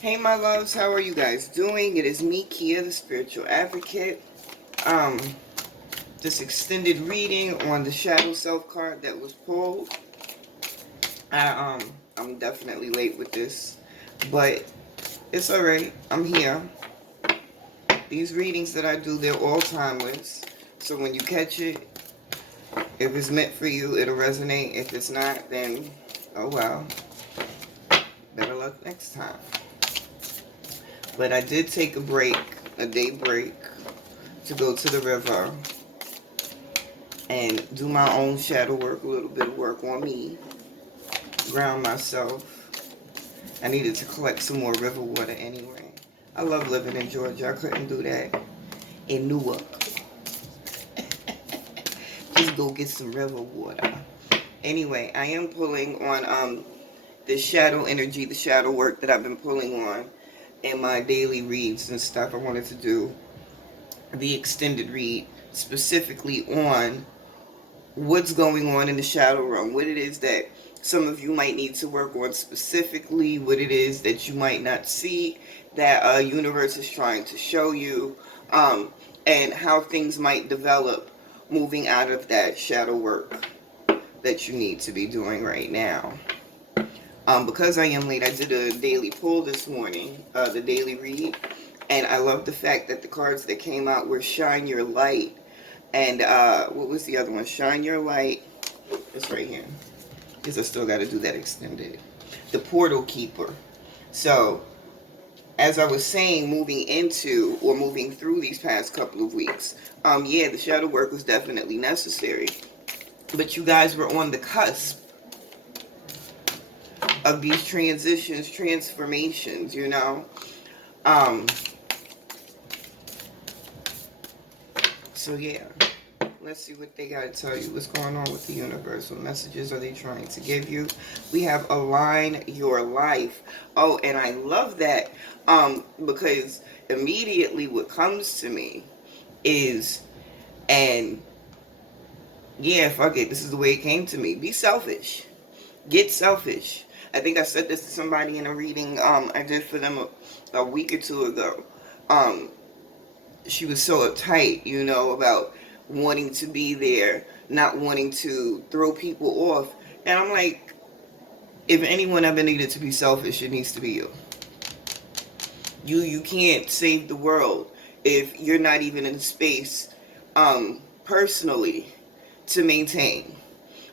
Hey my loves, how are you guys doing? It is me, Kia, the spiritual advocate. Um, this extended reading on the shadow self card that was pulled. I'm definitely late with this, but it's alright. I'm here. These readings that I do, they're all timeless. So when you catch it, if it's meant for you, it'll resonate. If it's not, then oh well. Better luck next time. But I did take a break, a day break, to go to the river and do my own shadow work, a little bit of work on me, ground myself. I needed to collect some more river water anyway. I love living in Georgia. I couldn't do that in Newark. Just go get some river water. Anyway, I am pulling on the shadow energy, the shadow work that I've been pulling on in my daily reads and stuff. I wanted to do the extended read specifically on what's going on in the shadow realm, what it is that some of you might need to work on specifically, what it is that you might not see that universe is trying to show you, and how things might develop moving out of that shadow work that you need to be doing right now. Because I am late, I did a daily pull this morning, the daily read, and I love the fact that the cards that came out were Shine Your Light, and what was the other one? Shine Your Light. It's right here, because I still got to do that extended. The Portal Keeper. So, as I was saying, moving into or moving through these past couple of weeks, yeah, the shadow work was definitely necessary. But you guys were on the cusp of these transitions, transformations, you know. So yeah, let's see what they got to tell you. What's going on with the universe? What messages are they trying to give you? We have Align Your Life. Oh, and I love that because immediately what comes to me is, and yeah, fuck it, this is the way it came to me. Be selfish. Get selfish. I think I said this to somebody in a reading I did for them a week or two ago. She was so uptight, you know, about wanting to be there, not wanting to throw people off. And I'm like, if anyone ever needed to be selfish, it needs to be you. You can't save the world if you're not even in space personally to maintain.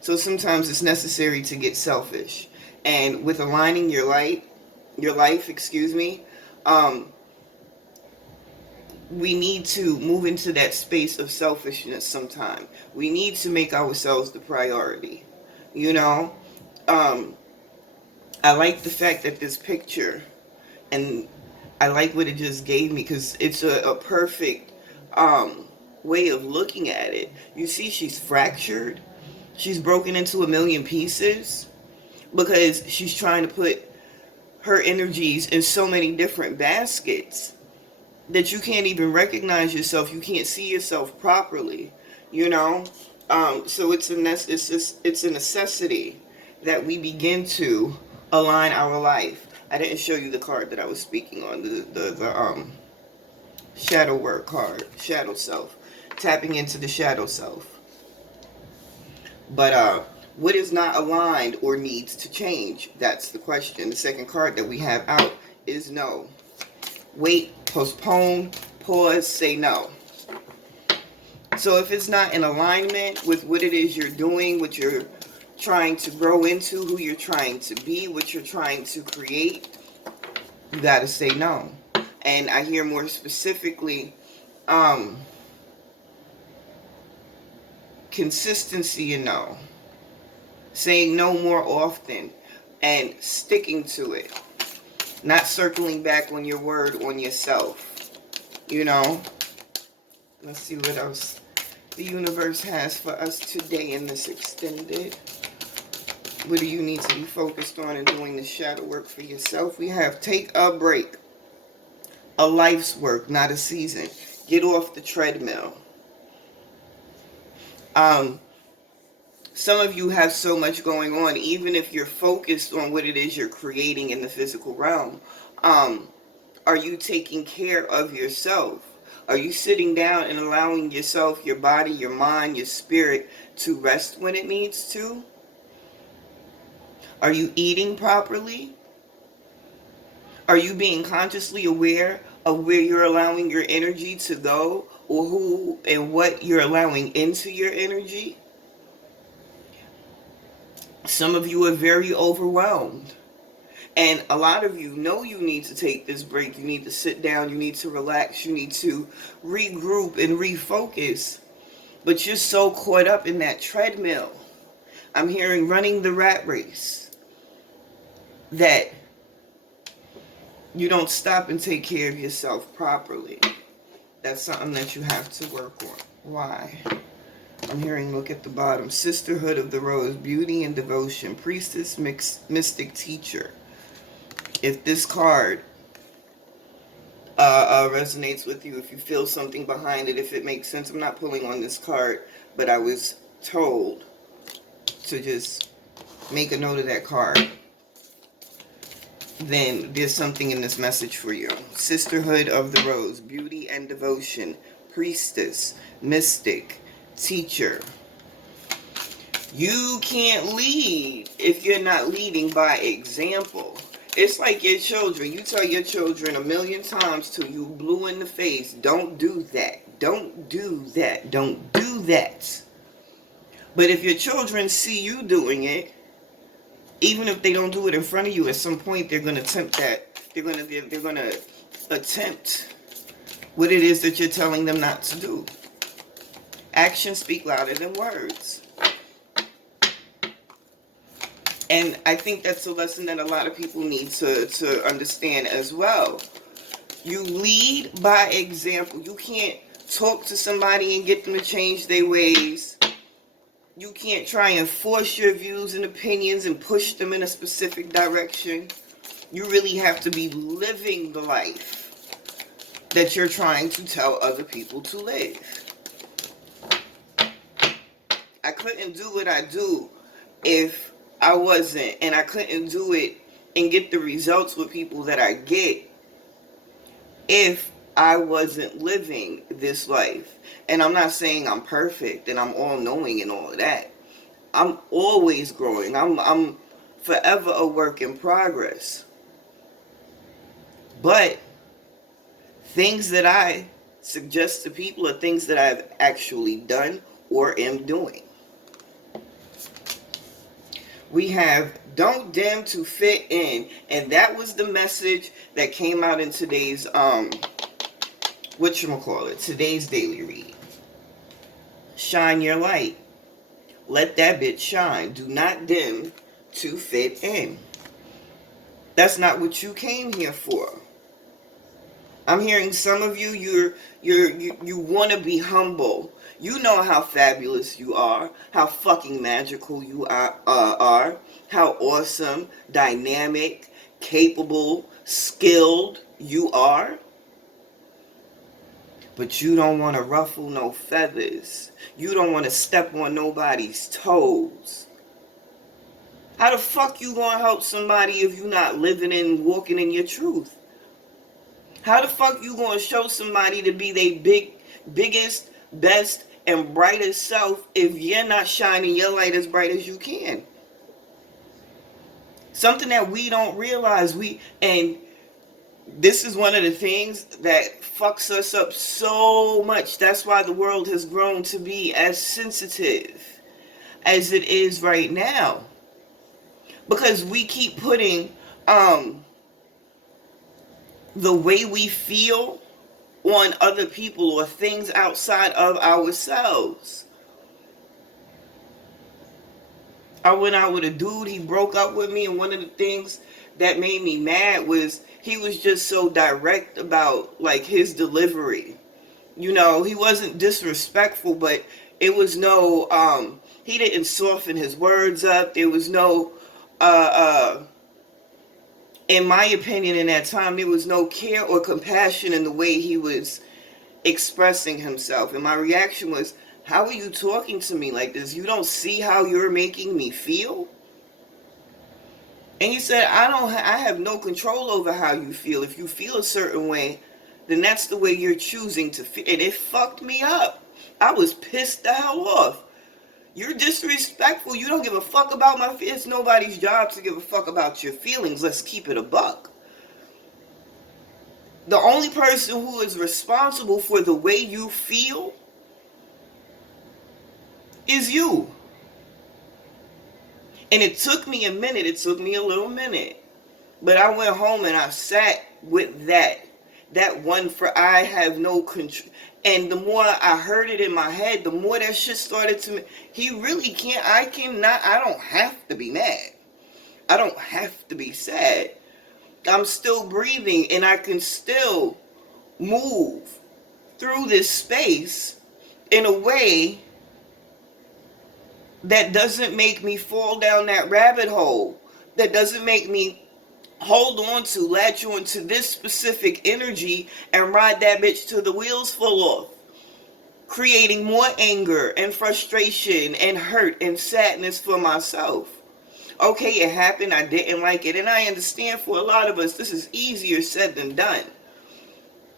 So sometimes it's necessary to get selfish. And with aligning your life, we need to move into that space of selfishness sometime. We need to make ourselves the priority. You know? I like the fact that this picture, and I like what it just gave me, because it's a perfect way of looking at it. You see she's fractured. She's broken into a million pieces because she's trying to put her energies in so many different baskets that you can't even recognize yourself. You can't see yourself properly, you know. So it's a necessity that we begin to align our life. I didn't show you the card that I was speaking on, the shadow work card, shadow self, tapping into the shadow self. But what is not aligned or needs to change? That's the question. The second card that we have out is no. Wait, postpone, pause, say no. So if it's not in alignment with what it is you're doing, what you're trying to grow into, who you're trying to be, what you're trying to create, you got to say no. And I hear more specifically, consistency and no. Saying no more often and sticking to it. Not circling back on your word on yourself. You know? Let's see what else the universe has for us today in this extended. What do you need to be focused on in doing the shadow work for yourself? We have take a break. A life's work, not a season. Get off the treadmill. Some of you have so much going on, even if you're focused on what it is you're creating in the physical realm. Are you taking care of yourself? Are you sitting down and allowing yourself, your body, your mind, your spirit to rest when it needs to? Are you eating properly? Are you being consciously aware of where you're allowing your energy to go, or who and what you're allowing into your energy? Some of you are very overwhelmed. And a lot of you know you need to take this break. You need to sit down. You need to relax. You need to regroup and refocus. But you're so caught up in that treadmill. I'm hearing running the rat race, that you don't stop and take care of yourself properly. That's something that you have to work on. Why? I'm hearing, look at the bottom. Sisterhood of the Rose, beauty and devotion, priestess, mystic, teacher. If this card resonates with you, if you feel something behind it, if it makes sense, I'm not pulling on this card, but I was told to just make a note of that card, then there's something in this message for you. Sisterhood of the Rose, beauty and devotion, priestess, mystic, teacher. You can't lead if you're not leading by example. It's like your children. You tell your children a million times till you blue in the face, don't do that, don't do that, don't do that. But if your children see you doing it, even if they don't do it in front of you, at some point they're going to attempt that. They're going to attempt what it is that you're telling them not to do. Actions speak louder than words. And I think that's a lesson that a lot of people need to understand as well. You lead by example. You can't talk to somebody and get them to change their ways. You can't try and force your views and opinions and push them in a specific direction. You really have to be living the life that you're trying to tell other people to live. I couldn't do what I do if I wasn't, and I couldn't do it and get the results with people that I get if I wasn't living this life. And I'm not saying I'm perfect and I'm all-knowing and all of that. I'm always growing. I'm forever a work in progress. But things that I suggest to people are things that I've actually done or am doing. We have don't dim to fit in. And that was the message that came out in today's, today's daily read. Shine your light. Let that bitch shine. Do not dim to fit in. That's not what you came here for. I'm hearing some of you, you want to be humble. You know how fabulous you are, how fucking magical you are, how awesome, dynamic, capable, skilled you are. But you don't want to ruffle no feathers. You don't want to step on nobody's toes. How the fuck you gonna help somebody if you're not living and walking in your truth? How the fuck you gonna show somebody to be their biggest, best, and brightest self if you're not shining your light as bright as you can? Something that we don't realize. And this is one of the things that fucks us up so much. That's why the world has grown to be as sensitive as it is right now. Because we keep putting the way we feel on other people or things outside of ourselves. I went out with a dude, he broke up with me, and one of the things that made me mad was he was just so direct about like his delivery. You know, he wasn't disrespectful, but it was no he didn't soften his words up. There was no in my opinion, in that time, there was no care or compassion in the way he was expressing himself. And my reaction was, how are you talking to me like this? You don't see how you're making me feel? And he said, I have no control over how you feel. If you feel a certain way, then that's the way you're choosing to feel. And it fucked me up. I was pissed the hell off. You're disrespectful. You don't give a fuck about my feelings. It's nobody's job to give a fuck about your feelings. Let's keep it a buck. The only person who is responsible for the way you feel is you. And it took me a minute. It took me a little minute. But I went home and I sat with that. That one for I have no control. And the more I heard it in my head, the more that shit started to... He really can't... I don't have to be mad. I don't have to be sad. I'm still breathing and I can still move through this space in a way that doesn't make me fall down that rabbit hole, that doesn't make me latch on to this specific energy and ride that bitch till the wheels fall off, creating more anger and frustration and hurt and sadness for myself. Okay, it happened, I didn't like it, and I understand for a lot of us this is easier said than done.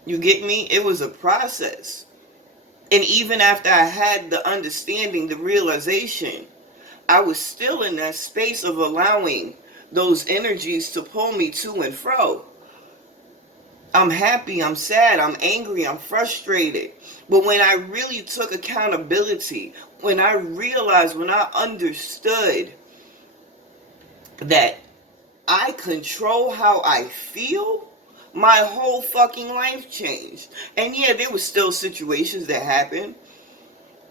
You get me? It was a process. And even after I had the understanding, the realization, I was still in that space of allowing those energies to pull me to and fro. I'm happy, I'm sad, I'm angry, I'm frustrated. But when I really took accountability, when I realized, when I understood that I control how I feel, my whole fucking life changed. And yeah, there were still situations that happened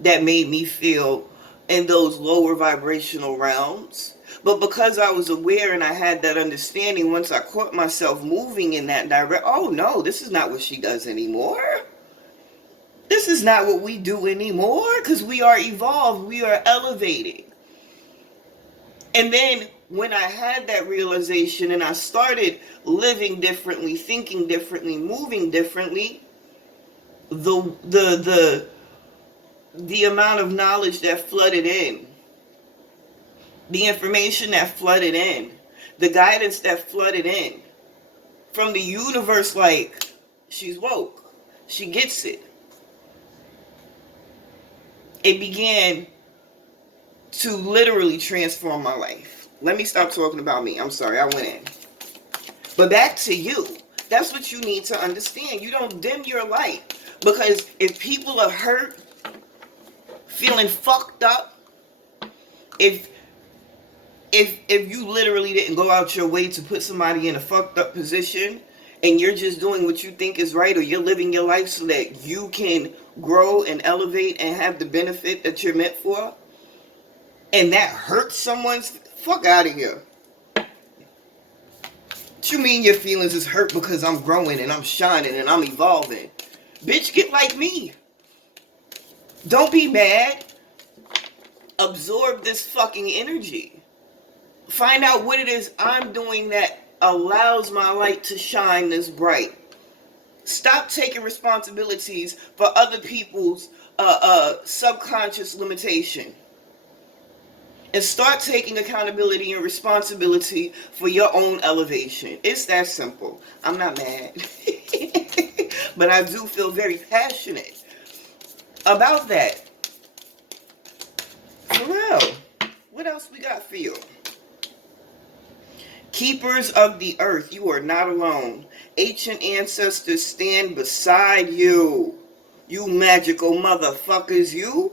that made me feel in those lower vibrational realms. But because I was aware and I had that understanding, once I caught myself moving in that direction, oh no, this is not what she does anymore. This is not what we do anymore, because we are evolved, we are elevating. And then when I had that realization and I started living differently, thinking differently, moving differently, the amount of knowledge that flooded in, the information that flooded in, the guidance that flooded in from the universe, like, she's woke, she gets it. It began to literally transform my life. Let me stop talking about me. I'm sorry, I went in. But back to you. That's what you need to understand. You don't dim your light. Because if people are hurt, feeling fucked up, if you literally didn't go out your way to put somebody in a fucked up position, and you're just doing what you think is right, or you're living your life so that you can grow and elevate and have the benefit that you're meant for, and that hurts someone's... Fuck out of here. What you mean your feelings is hurt because I'm growing and I'm shining and I'm evolving? Bitch, get like me. Don't be mad. Absorb this fucking energy. Find out what it is I'm doing that allows my light to shine this bright. Stop taking responsibilities for other people's subconscious limitation. And start taking accountability and responsibility for your own elevation. It's that simple. I'm not mad. But I do feel very passionate about that. For real. What else we got for you? Keepers of the earth, you are not alone. Ancient ancestors stand beside you. You magical motherfuckers, you.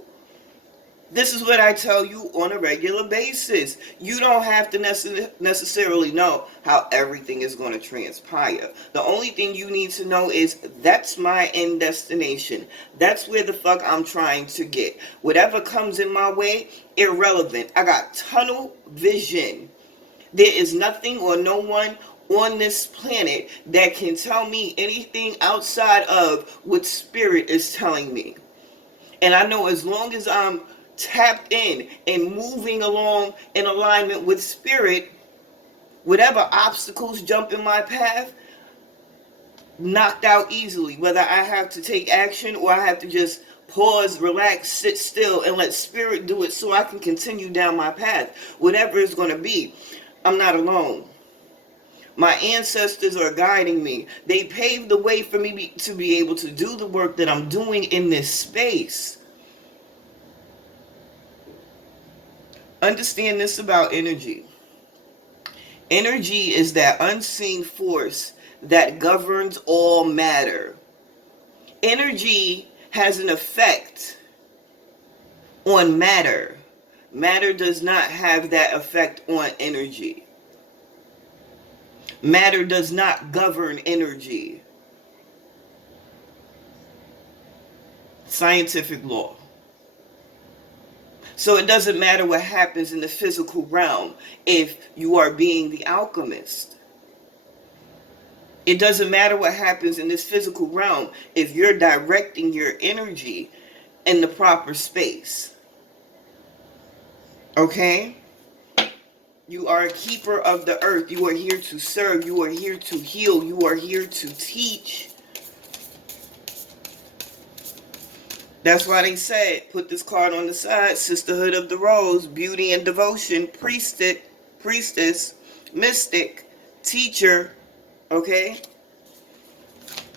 This is what I tell you on a regular basis. You don't have to necessarily know how everything is going to transpire. The only thing you need to know is that's my end destination. That's where the fuck I'm trying to get. Whatever comes in my way, irrelevant. I got tunnel vision. There is nothing or no one on this planet that can tell me anything outside of what spirit is telling me. And I know as long as I'm tapped in and moving along in alignment with spirit, whatever obstacles jump in my path, knocked out easily. Whether I have to take action or I have to just pause, relax, sit still, and let spirit do it so I can continue down my path. Whatever it's going to be. I'm not alone. My ancestors are guiding me. They paved the way for me to be able to do the work that I'm doing in this space. Understand this about energy. Energy is that unseen force that governs all matter. Energy has an effect on matter. Matter does not have that effect on energy. Matter does not govern energy. Scientific law. So it doesn't matter what happens in the physical realm if you are being the alchemist. It doesn't matter what happens in this physical realm if you're directing your energy in the proper space. Okay? You are a keeper of the earth. You are here to serve. You are here to heal. You are here to teach. That's why they said, put this card on the side, Sisterhood of the Rose, beauty and devotion, priestess, mystic, teacher, okay?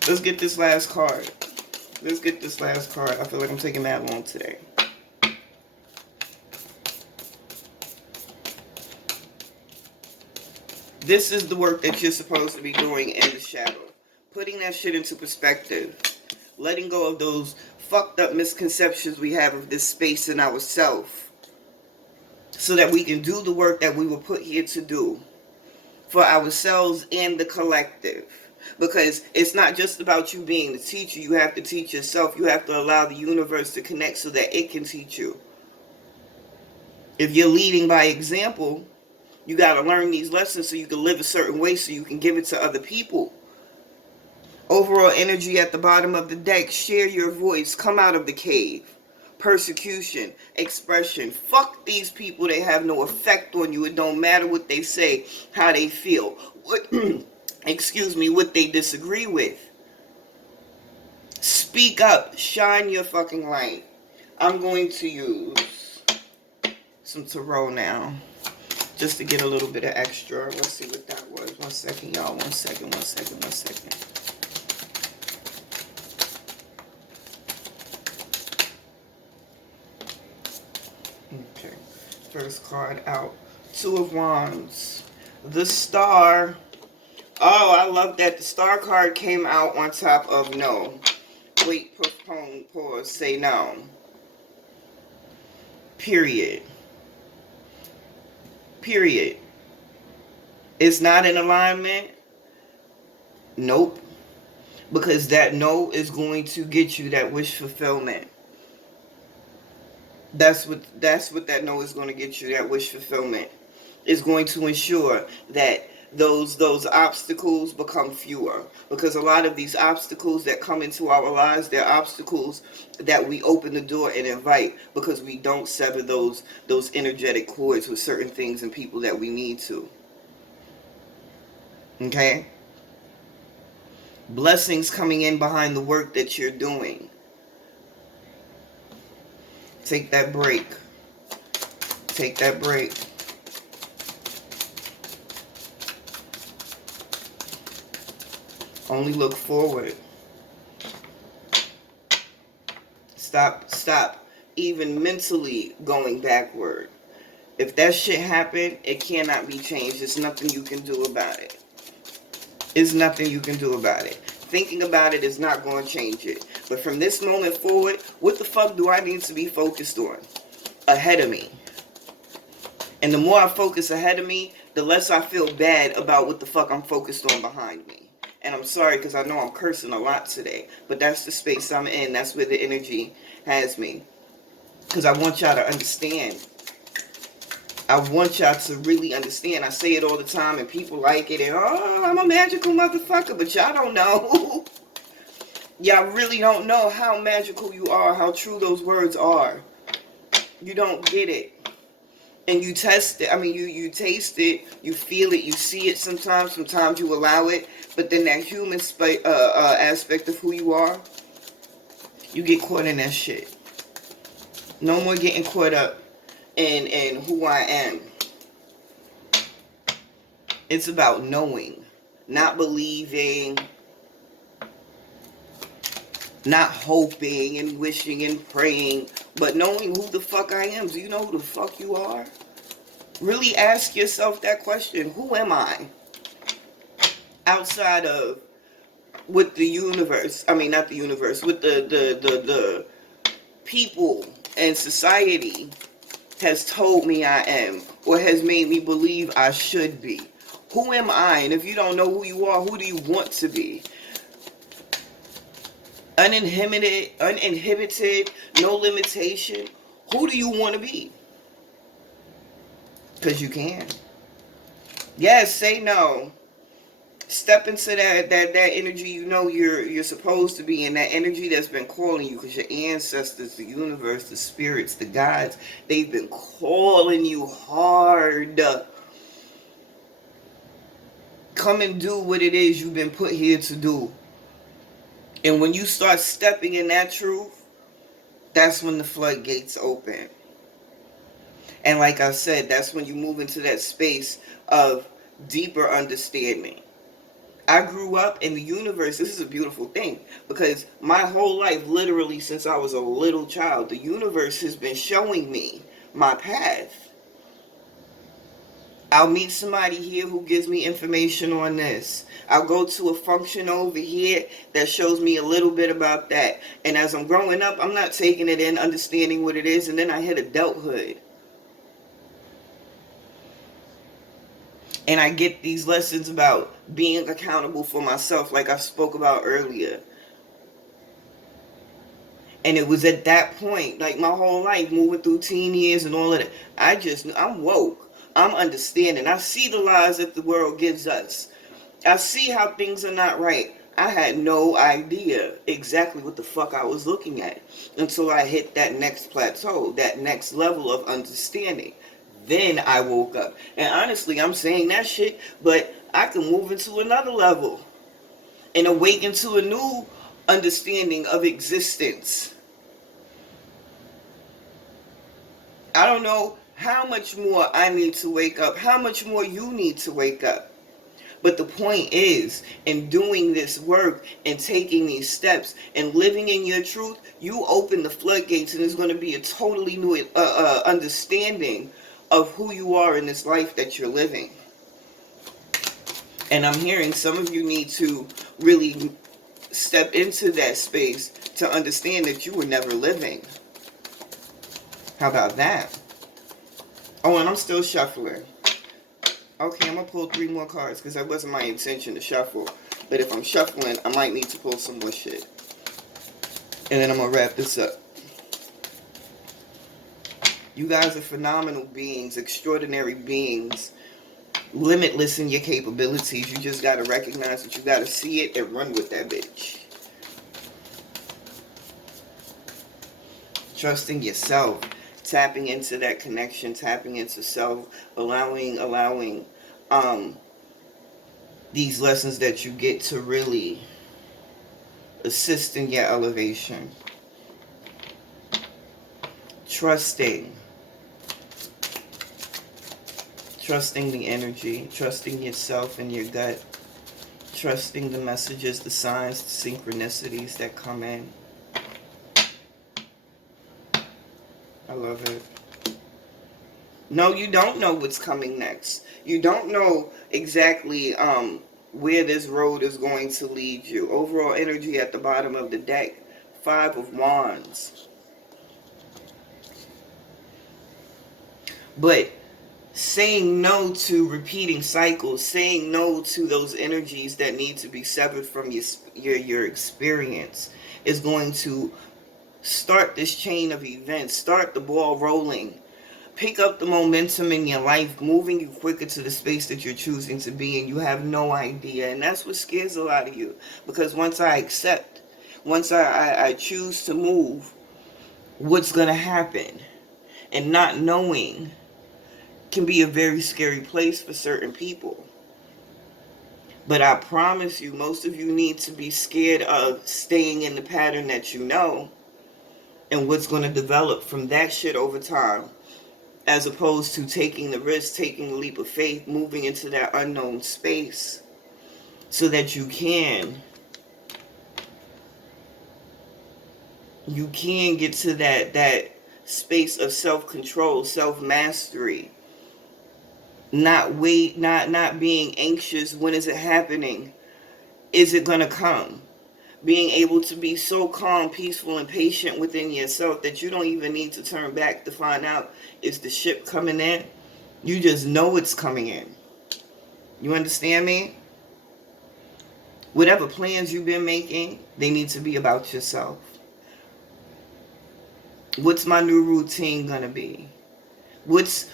Let's get this last card. I feel like I'm taking that long today. This is the work that you're supposed to be doing in the shadow. Putting that shit into perspective. Letting go of those fucked up misconceptions we have of this space in ourselves. So that we can do the work that we were put here to do. For ourselves and the collective. Because it's not just about you being the teacher. You have to teach yourself. You have to allow the universe to connect so that it can teach you. If you're leading by example, you got to learn these lessons so you can live a certain way so you can give it to other people. Overall energy at the bottom of the deck. Share your voice. Come out of the cave. Persecution. Expression. Fuck these people. They have no effect on you. It don't matter what they say. How they feel. What they disagree with. Speak up. Shine your fucking light. I'm going to use some tarot now. Just to get a little bit of extra. Let's see what that was. 1 second, y'all. 1 second. Okay. First card out. 2 of Wands. The Star. Oh, I love that. The Star card came out on top of no. Wait, postpone, pause, say no. Period. It's not in alignment. Nope. Because that no is going to get you that wish fulfillment. That's what that no is going to get you, that wish fulfillment. It's going to ensure that those obstacles become fewer. Because a lot of these obstacles that come into our lives, they're obstacles that we open the door and invite because we don't sever those energetic cords with certain things and people that we need to. Okay? Blessings coming in behind the work that you're doing. Take that break. Only look forward. Stop even mentally going backward. If that shit happened, it cannot be changed. There's nothing you can do about it. Thinking about it is not going to change it. But from this moment forward, what the fuck do I need to be focused on? Ahead of me. And the more I focus ahead of me, the less I feel bad about what the fuck I'm focused on behind me. And I'm sorry because I know I'm cursing a lot today. But that's the space I'm in. That's where the energy has me. Because I want y'all to understand. I want y'all to really understand. I say it all the time and people like it. And, oh, I'm a magical motherfucker. But y'all don't know. Y'all really don't know how magical you are. How true those words are. You don't get it. And you test it. I mean, you taste it. You feel it. You see it sometimes. Sometimes you allow it. But then that human aspect of who you are, you get caught in that shit. No more getting caught up in who I am. It's about knowing, not believing, not hoping and wishing and praying, but knowing who the fuck I am. Do you know who the fuck you are? Really ask yourself that question. Who am I? Outside of what the universe, I mean not the universe, what the people and society has told me I am, or has made me believe I should be. Who am I? And if you don't know who you are, who do you want to be? Uninhibited, no limitation. Who do you want to be? Because you can. Yes, say no. Step into that energy you know you're supposed to be in, that energy that's been calling you, because your ancestors, the universe, the spirits, the gods, they've been calling you hard. Come and do what it is you've been put here to do. And when you start stepping in that truth, that's when the floodgates open. And like I said, that's when you move into that space of deeper understanding. I grew up in the universe. This is a beautiful thing, because my whole life, literally since I was a little child, the universe has been showing me my path. I'll meet somebody here who gives me information on this. I'll go to a function over here that shows me a little bit about that. And as I'm growing up, I'm not taking it in, understanding what it is, and then I hit adulthood. And I get these lessons about being accountable for myself, like I spoke about earlier. And it was at that point, like my whole life, moving through teen years and all of that, I'm woke. I'm understanding. I see the lies that the world gives us. I see how things are not right. I had no idea exactly what the fuck I was looking at until I hit that next plateau, that next level of understanding. Then I woke up. And honestly, I'm saying that shit, but I can move into another level and awaken to a new understanding of existence. I don't know how much more I need to wake up, how much more you need to wake up. But the point is, in doing this work and taking these steps and living in your truth, you open the floodgates, and there's going to be a totally new understanding of who you are in this life that you're living. And I'm hearing some of you need to really step into that space to understand that you were never living. How about that? Oh, and I'm still shuffling. Okay, I'm going to pull 3 more cards, because that wasn't my intention to shuffle. But if I'm shuffling, I might need to pull some more shit. And then I'm going to wrap this up. You guys are phenomenal beings, extraordinary beings, limitless in your capabilities. You just got to recognize it. You got to see it and run with that bitch. Trusting yourself. Tapping into that connection, tapping into self, allowing these lessons that you get to really assist in your elevation. Trusting the energy, trusting yourself and your gut, trusting the messages, the signs, the synchronicities that come in. I love it. No, you don't know what's coming next. You don't know exactly where this road is going to lead you. Overall energy at the bottom of the deck, 5 of Wands. But saying no to repeating cycles, saying no to those energies that need to be severed from your experience is going to start this chain of events, start the ball rolling, pick up the momentum in your life, moving you quicker to the space that you're choosing to be in. You have no idea. And that's what scares a lot of you. Because once I accept, once I choose to move, what's going to happen? And not knowing can be a very scary place for certain people. But I promise you, most of you need to be scared of staying in the pattern that you know, and what's going to develop from that shit over time as opposed to taking the risk, taking the leap of faith, moving into that unknown space so that you can get to that space of self-control, self-mastery. Not being anxious. When is it happening? Is it going to come? Being able to be so calm, peaceful, and patient within yourself that you don't even need to turn back to find out, is the ship coming in? You just know it's coming in. You understand me? Whatever plans you've been making, they need to be about yourself. What's my new routine gonna be? What's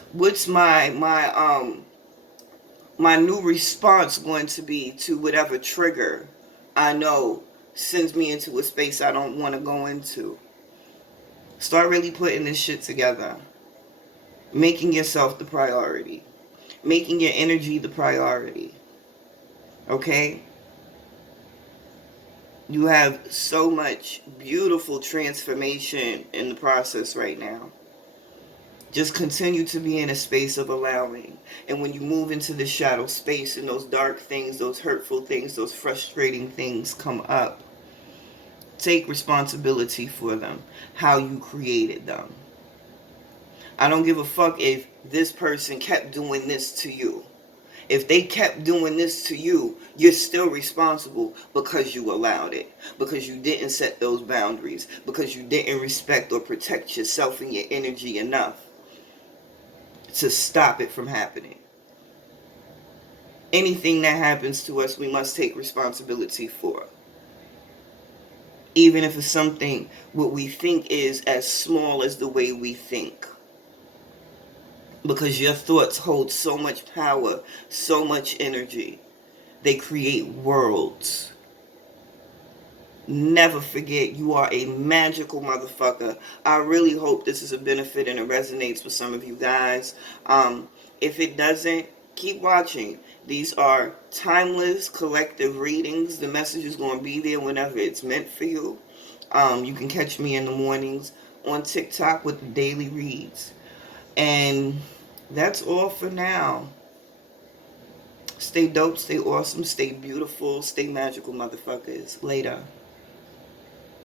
my new response going to be to whatever trigger I know sends me into a space I don't want to go into? Start really putting this shit together. Making yourself the priority. Making your energy the priority. Okay? You have so much beautiful transformation in the process right now. Just continue to be in a space of allowing. And when you move into the shadow space and those dark things, those hurtful things, those frustrating things come up, take responsibility for them, how you created them. I don't give a fuck if this person kept doing this to you. If they kept doing this to you, you're still responsible because you allowed it. Because you didn't set those boundaries. Because you didn't respect or protect yourself and your energy enough to stop it from happening. Anything that happens to us, we must take responsibility for. Even if it's something what we think is as small as the way we think. Because your thoughts hold so much power, so much energy. They create worlds. Never forget, you are a magical motherfucker. I really hope this is a benefit and it resonates with some of you guys. If it doesn't, keep watching. These are timeless collective readings. The message is going to be there whenever it's meant for you. You can catch me in the mornings on TikTok with the daily reads. And that's all for now. Stay dope, stay awesome, stay beautiful, stay magical, motherfuckers. Later.